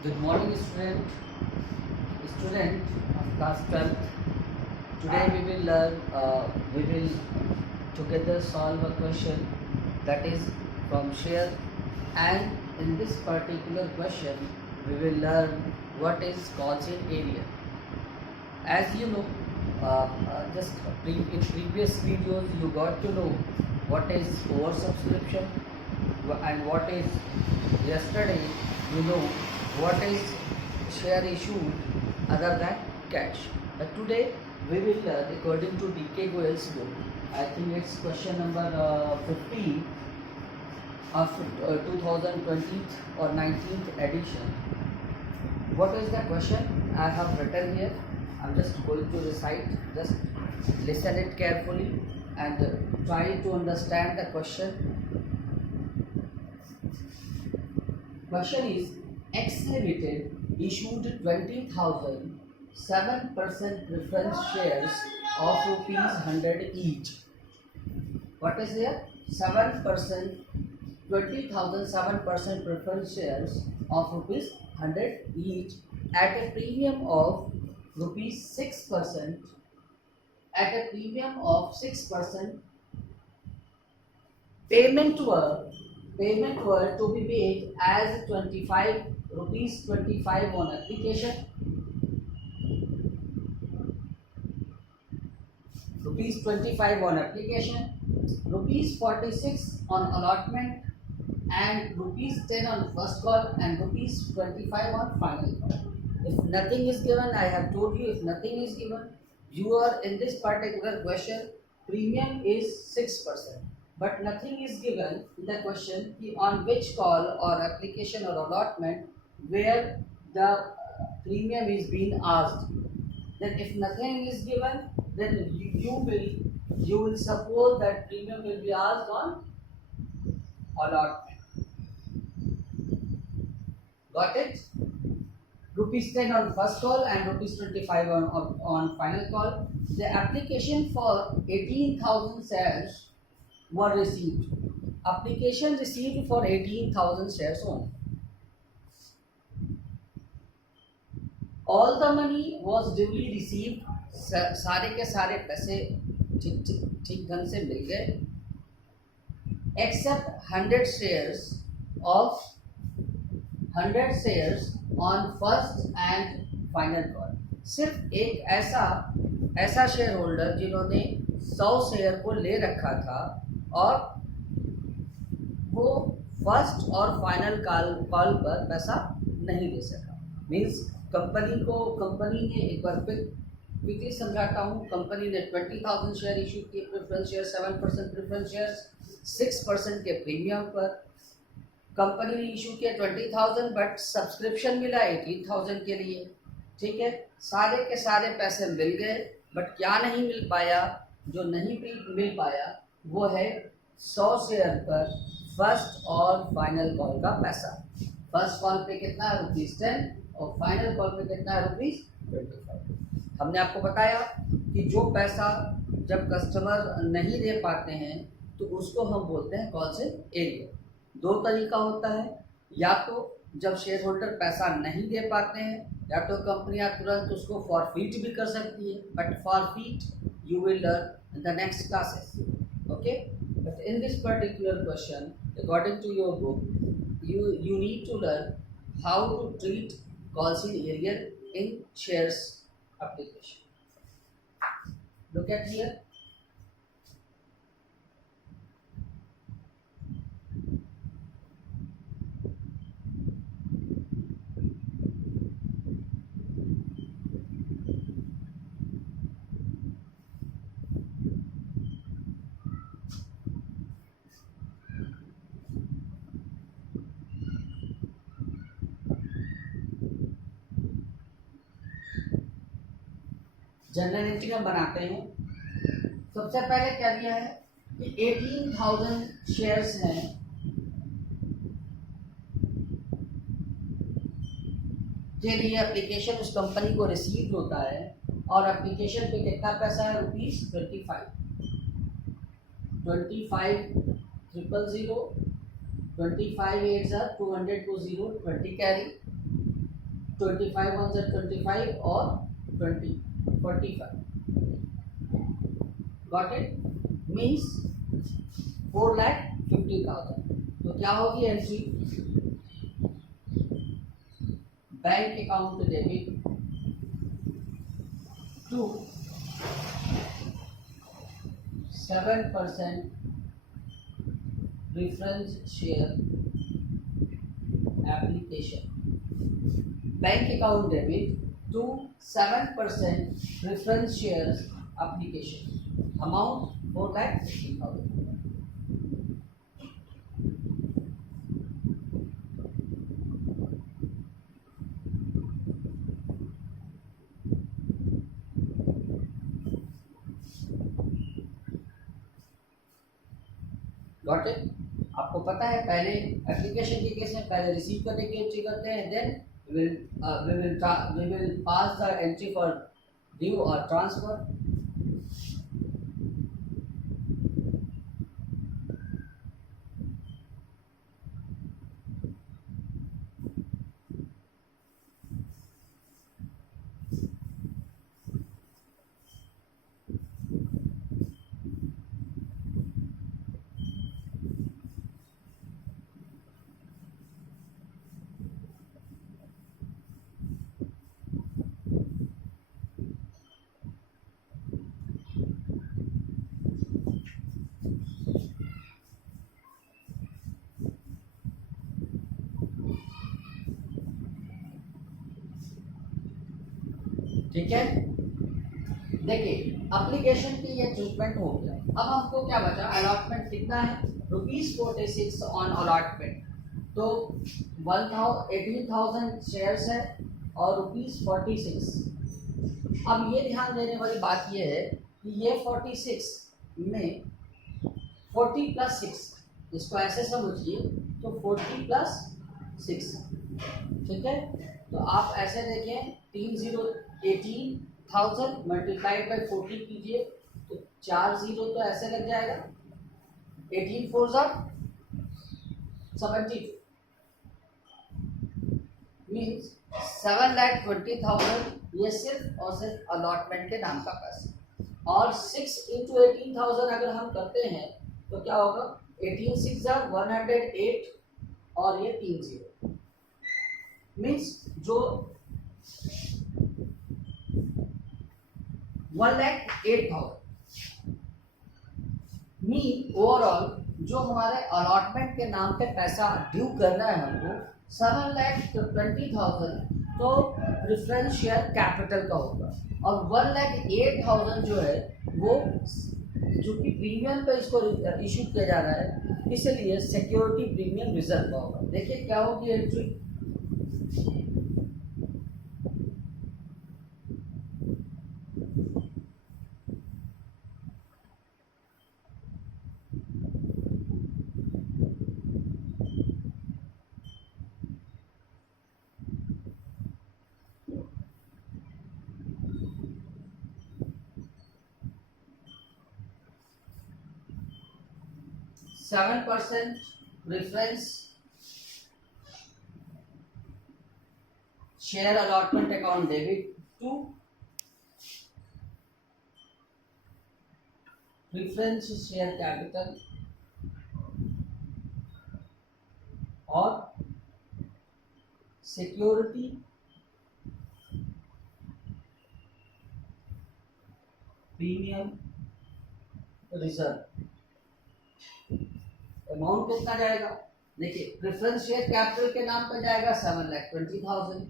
Good morning, student of class 12th. Today we will learn, we will together solve a question that is from share, and in this particular question we will learn what is Gaussian area. As you know, in previous videos you got to know what is oversubscription and what is yesterday you know what is share issued other than cash. But today we will learn according to DK Goyal's book. I think it's question number 15 of 2020 or 19th edition. What is the question I have written here? I'm just going to recite. Just listen it carefully and try to understand the question. Question is, X Limited issued 20,000 7% preference shares of rupees 100 each. What is there? 7%, 20,000 7% preference shares of rupees 100 each at a premium of rupees 6%, at a premium of 6%. Payment were to be made as 25 rupees 25 on application, rupees 25 on application, rupees 46 on allotment, and rupees 10 on first call, and rupees 25 on final call. If nothing is given, I have told you, if nothing is given, you are in this particular question, premium is 6%. But nothing is given in the question on which call or application or allotment where the premium is being asked. Then if nothing is given, then you will suppose that premium will be asked on allotment. Got it? Rupees 10 on first call and rupees 25 on final call. The application for 18,000 shares were received. Application received for 18,000 shares only. All the money was duly received. सारे के सारे पैसे ठीक ढंग से मिल गए. Except 100 shares on first and final call. सिर्फ एक ऐसा शेयर होल्डर जिन्होंने 100 शेयर को ले रखा था और वो फर्स्ट और फाइनल कॉल पर पैसा नहीं दे सका. मीन्स कंपनी ने एक बार क्विकली समझाता हूँ. कंपनी ने 20,000 शेयर इशू किए, प्रेफरेंस शेयर 7% प्रेफरेंस शेयर 6% के प्रीमियम पर. कंपनी ने इशू किया 20,000 बट सब्सक्रिप्शन मिला 18,000 के लिए. ठीक है, सारे के सारे पैसे मिल गए, बट क्या नहीं मिल पाया? जो नहीं मिल पाया वो है 100 शेयर पर फर्स्ट और फाइनल कॉल का पैसा. फर्स्ट कॉल पे कितना है? ₹10 और फाइनल कॉल पे कितना है? ₹25. हमने आपको बताया कि जो पैसा जब कस्टमर नहीं दे पाते हैं तो उसको हम बोलते हैं कॉल से एरिया. दो तरीका होता है, या तो जब शेयर होल्डर पैसा नहीं दे पाते हैं या तो कंपनियां तुरंत उसको फॉरफीट भी कर सकती है, but forfeit you will learn in the next classes. Okay, but in this particular question, according to your book, you need to learn how to treat Gaussian area in shares application. Look at here. General entry हम बनाते हैं. सबसे पहले क्या दिया है कि 18,000 shares हैं के लिए एप्लीकेशन उस कंपनी को रिसीव होता है और एप्लीकेशन पे कितना पैसा है? ₹25. 25,000, 25 8 200 20 20 कैरी 25 वन से 25 और 20 45 गॉट इट मीन्स 4,50,000। तो क्या होगी entry bank account debit to 7% preference share application bank account debit to 7% preference share application amount 4,50,000। Got it. आपको पता है पहले एप्लीकेशन के केस में पहले रिसीव करने की एंट्री करते हैं, then we will pass the entry for due or transfer। ठीक है, देखिए एप्लीकेशन की ये ट्रीटमेंट हो गया। अब हमको क्या बचा, अलॉटमेंट कितना है, ₹46 ऑन अलॉटमेंट। तो 18,000 शेयर्स है और ₹46। अब ये ध्यान देने वाली बात ये है कि ये 46 में 40 + 6, इसको ऐसे समझिए तो 40 + 6, ठीक है। तो आप ऐसे देखें 18,000 मल्टीप्लाइड बाई 40 कीजिए तो 4 0 तो ऐसे लग जाएगा, 18 4 72 मीन्स 7,20,000 ये सिर्फ और सिर्फ अलॉटमेंट के नाम का पैसा। और 6 × 18,000 अगर हम करते हैं तो क्या होगा, 18 6 108 और ये 3 0 मीन्स जो 1,08,000 मीन ओवरऑल जो हमारे अलॉटमेंट के नाम पे पैसा ड्यू करना है हमको 7,20,000 तो प्रेफरेंस शेयर कैपिटल का होगा, और 1,08,000 जो है वो जो कि प्रीमियम पे इसको इशू किया जा रहा है, इसलिए सिक्योरिटी प्रीमियम रिजर्व का होगा। देखिए क्या होगी entry, %7 preference share allotment account debit to preference share capital और सिक्योरिटी प्रीमियम रिजर्व। अमाउंट कितना जाएगा, देखिए प्रेफरेंस शेयर कैपिटल के नाम पर जाएगा 7,20,000,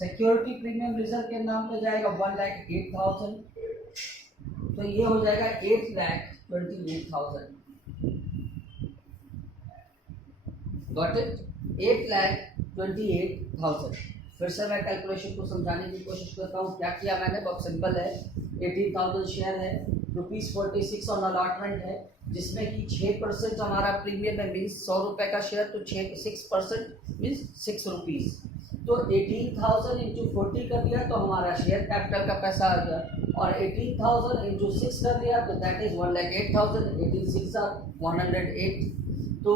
सिक्योरिटी प्रीमियम रिजर्व के नाम पे जाएगा 1,08,000, तो ये हो जाएगा 8,28,000। Got it, 8,28,000। फिर से मैं कैलकुलेशन को समझाने की कोशिश करता हूँ। क्या किया मैंने, बहुत सिंपल है, 18,000 शेयर है, ₹46 ऑन अलॉटमेंट है, जिसमें कि 6% हमारा प्रीमियम है, मीन्स 100 रुपये का शेयर, तो 6% मीन्स 6 रुपीज़। तो 18,000 इंटू 40 कर दिया तो हमारा शेयर कैपिटल का पैसा आ गया, और 18,000 इंटू 6 कर दिया तो दैट इज 1,08,000, 18 6 108। तो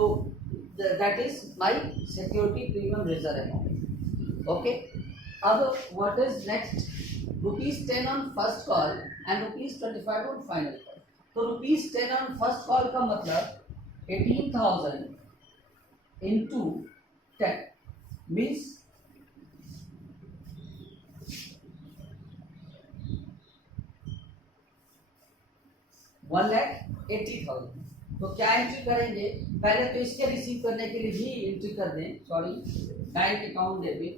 that is my security premium reserve amount. Okay. अब what is next? ₹10 on first call and ₹25 on final call. तो ₹10 on first call का मतलब 18,000 into 10 means 1,80,000. तो क्या एंट्री करेंगे? पहले तो इसके रिसीव करने के लिए भी एंट्री कर दें, sorry, bank account debit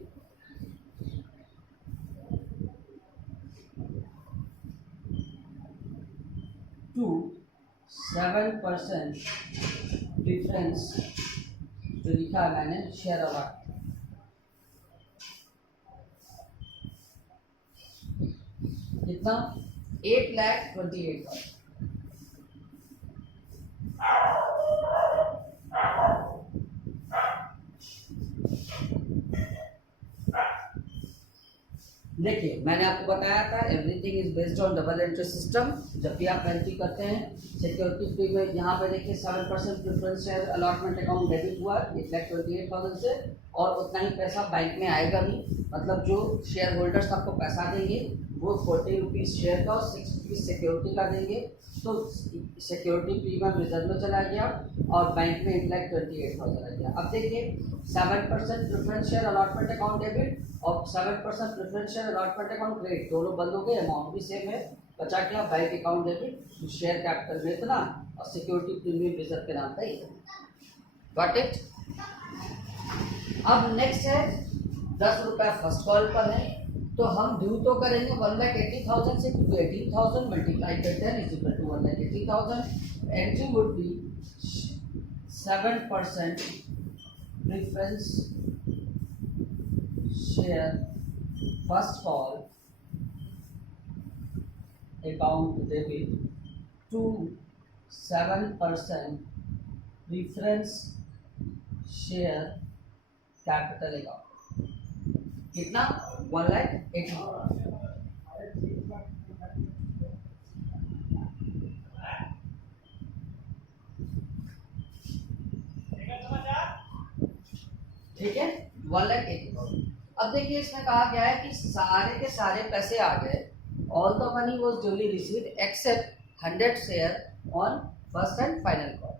7% difference जो लिखा है मैंने शेयर अलाट, कितना? 8,28,000. देखिए मैंने आपको बताया था everything is based on double entry system. जब भी आप एंट्री करते हैं सिक्योरिटी फी में, यहाँ पे देखिए 7% preference share allotment account debit हुआ 8,28,000 से, और उतना ही पैसा बैंक में आएगा भी. मतलब जो शेयर होल्डर्स आपको पैसा देंगे वो 40 रुपीज़ शेयर का और 6 रुपीज़ सिक्योरिटी का देंगे. तो सिक्योरिटी प्रीमियम रिजर्व में चला गया और बैंक में 8,28,000 आ गया. अब देखिए 7% preference share allotment account debit और 7% preference share allotment account credit, दोनों बंद हो गए, अमाउंट भी सेम है. बचा क्या? Bank account debit, share capital में इतना और सिक्योरिटी प्रीमियम रिजर्व के नाम पे इतना. Got it? अब नेक्स्ट है 10 रुपये फर्स्ट कॉल पर है, तो हम ड्यू तो करेंगे 1,80,000 से, क्योंकि 18,000 मल्टीप्लाई करते हैं is equal to 1,80,000. Entry would be 7% preference share first call account debit to 7% preference share capital account. कितना? 1,80,000. ठीक है, 1,80,000. अब देखिए इसमें कहा गया है कि सारे के सारे पैसे आ गए, all the money was duly received accept 100 share on first and final call.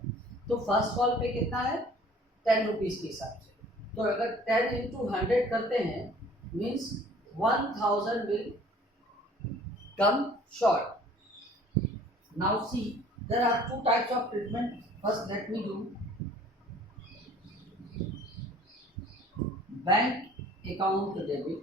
तो फर्स्ट कॉल पे कितना है? 10 रुपीज़ के हिसाब से. तो अगर 10 into 100 करते हैं means 1,000 will come short. Now see, there are two types of treatment. First let me do bank account debit.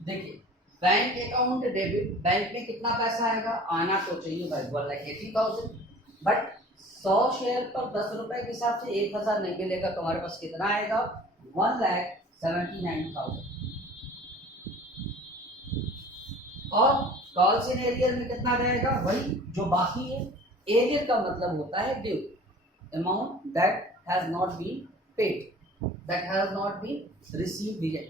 देखिए बैंक अकाउंट डेबिट, बैंक में कितना पैसा आएगा? आना तो चाहिए भाई 1,80,000, बट 100 शेयर पर 10 रुपए के हिसाब से 1,000 नहीं मिलेगा तो हमारे पास कितना आएगा? 1,79,000. और कॉल इन एरियर में कितना रहेगा? वही जो बाकी है. एरियर का मतलब होता है due, amount that has not been paid, that has not been received yet.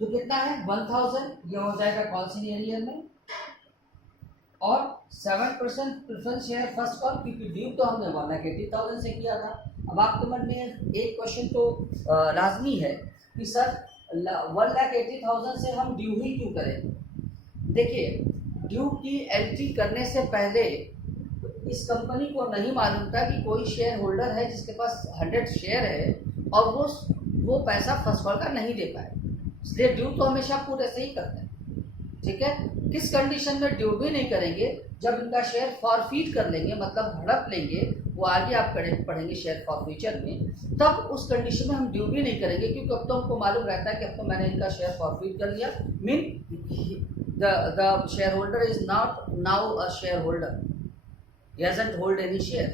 तो कितना है? 1,000. ये हो जाएगा कॉल इन एरियर में, और 7% प्रेफरेंस शेयर फर्स्ट कॉल, क्योंकि ड्यू तो हमने 1,80,000 से किया था. अब आपके मन में एक क्वेश्चन तो लाजमी है कि सर 1,80,000 से हम ड्यू ही क्यों करें? देखिए ड्यू की एंट्री करने से पहले इस कंपनी को नहीं मालूम था कि कोई शेयर होल्डर है जिसके पास 100 शेयर है और वो पैसा फर्स्ट कॉल का नहीं दे पाए, इसलिए ड्यू तो हमेशा पूरे से ही करते हैं. ठीक है। किस कंडीशन में ड्यू भी नहीं करेंगे, जब इनका शेयर फॉरफीट कर लेंगे, मतलब हड़प लेंगे, वो आगे आप पढ़ेंगे शेयर फॉरफीचर में, तब उस कंडीशन में हम ड्यू भी नहीं करेंगे, क्योंकि अब तो हमको मालूम रहता है कि अब तो मैंने इनका शेयर फॉरफीट कर लिया, mean the share holder is not now a share holder, he hasn't hold any share।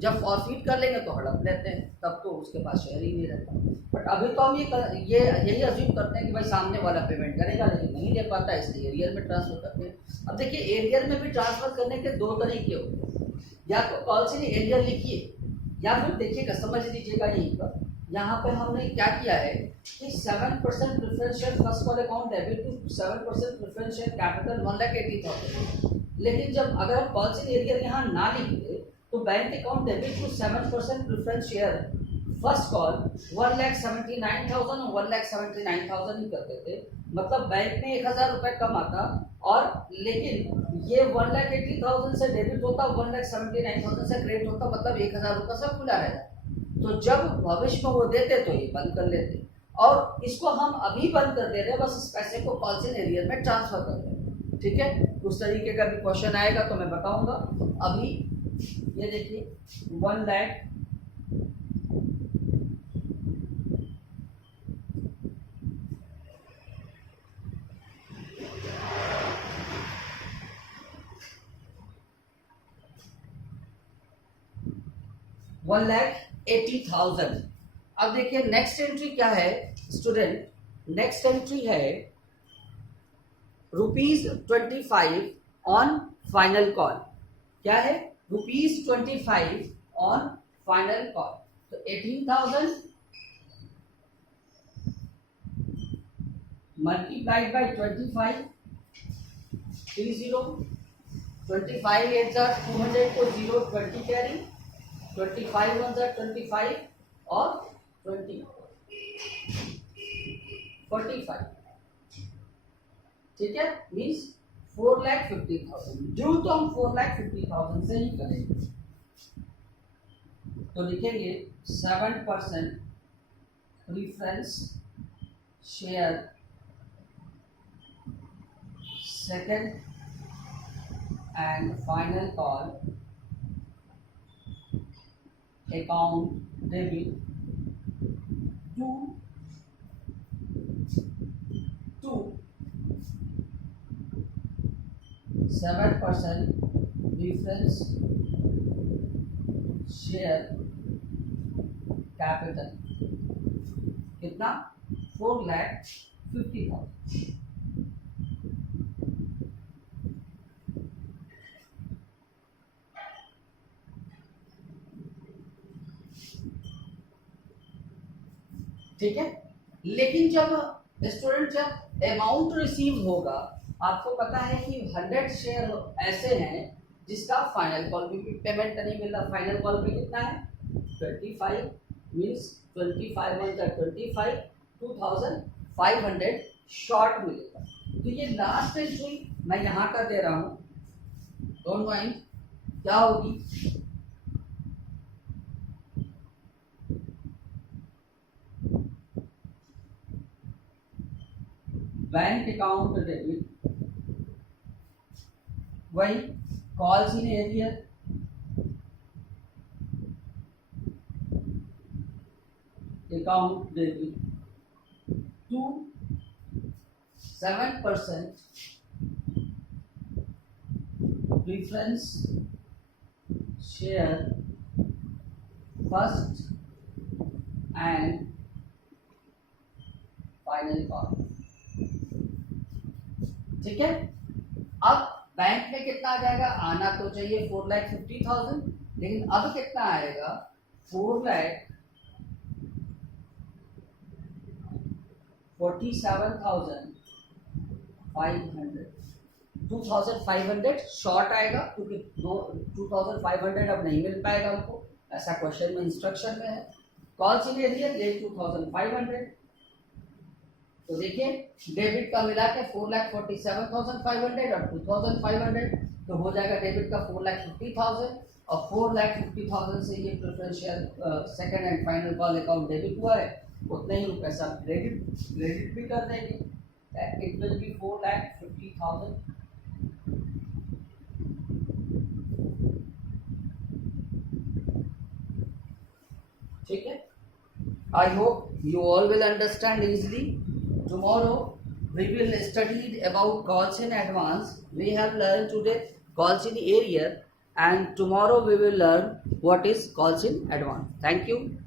जब फॉरफीट कर लेंगे तो हड़प लेते हैं, तब तो उसके पास शेयर ही नहीं रहता। बट अभी तो हम ये यही अज्यूम करते हैं कि भाई सामने वाला पेमेंट करेगा, लेकिन नहीं ले पाता, इसलिए एरियर में ट्रांसफर करते हैं। अब देखिए एरियर में भी ट्रांसफर करने के दो तरीके होते हैं, या तो पॉलिसी एरियर लिखिए, या फिर देखिएगा, समझ लीजिएगा यहीं पर, यहाँ पे हमने क्या किया है कि 7% preference share first call account debit to 7% preference share capital 1,80,000। लेकिन जब अगर हम पॉलिसी एरियर यहाँ ना लिखते तो bank account debit to 7% preference share first call 1,79,000 और 1,79,000 ही करते थे, मतलब बैंक में 1,000 रुपये कम आता, और लेकिन ये 1,80,000 से डेबिट होता, 1,79,000 से क्रेडिट होता, मतलब 1,000 रुपये सब खुला रहता। तो जब भविष्य में वो देते तो ये बंद कर लेते, और इसको हम अभी बंद कर दे रहे हैं, बस इस पैसे को पॉलिसी एरियर में ट्रांसफर कर रहे हैं। ठीक है, उस तरीके का भी क्वेश्चन आएगा तो मैं बताऊंगा। अभी ये देखिए 1 लाख $1,80,000। अब देखिए नेक्स्ट एंट्री क्या है स्टूडेंट, नेक्स्ट एंट्री है ₹25 ऑन फाइनल कॉल। क्या है? ₹25 ऑन फाइनल कॉल। तो 18,000 मल्टीप्लाइड बाई 25, 30, 25 8 200 को 0 20 कैरी, 25 1 25 और 20 45। ठीक है, मीन्स 4,50,000। ड्यू तो हम 4,50,000 से ही करेंगे, तो लिखेंगे 7% preference share second and final call account debit to 7% preference share capital, कितना? 4,50,000। ठीक है, लेकिन जब स्टूडेंट जब अमाउंट रिसीव होगा, आपको पता है कि 100 शेयर ऐसे हैं जिसका फाइनल कॉल भी पेमेंट नहीं मिल रहा। फाइनल कॉल पे कितना है? 25, मीन्स 25 1 25, 2,500 शॉर्ट मिलेगा। तो ये लास्ट एंट्री मैं यहाँ का दे रहा हूँ, डोंट माइंड। क्या होगी? बैंक अकाउंट डेबिट, वही calls in arrear, account debit to 7% preference share first and final call. ठीक है, अब बैंक में कितना आ जाएगा? आना तो चाहिए 4,50,000, लेकिन अब कितना आएगा? 4,47,500। 2,500 शॉर्ट आएगा, क्योंकि 2,500 अब नहीं मिल पाएगा हमको, ऐसा क्वेश्चन में इंस्ट्रक्शन में है। कॉल सी ले लिया, ये 2,500। तो देखिए डेबिट का मिला के 4,47,500 और 2,500, तो हो जाएगा डेबिट का 4,50,000, और 4,50,000 से ये preference share second and final call account debit हुआ है, उतने ही पैसा क्रेडिट भी कर देंगे। it will be 4,50,000. ठीक है? I hope you all will understand easily. Tomorrow we will study about calls in advance. We have learned today calls in area, and tomorrow we will learn what is calls in advance. Thank you.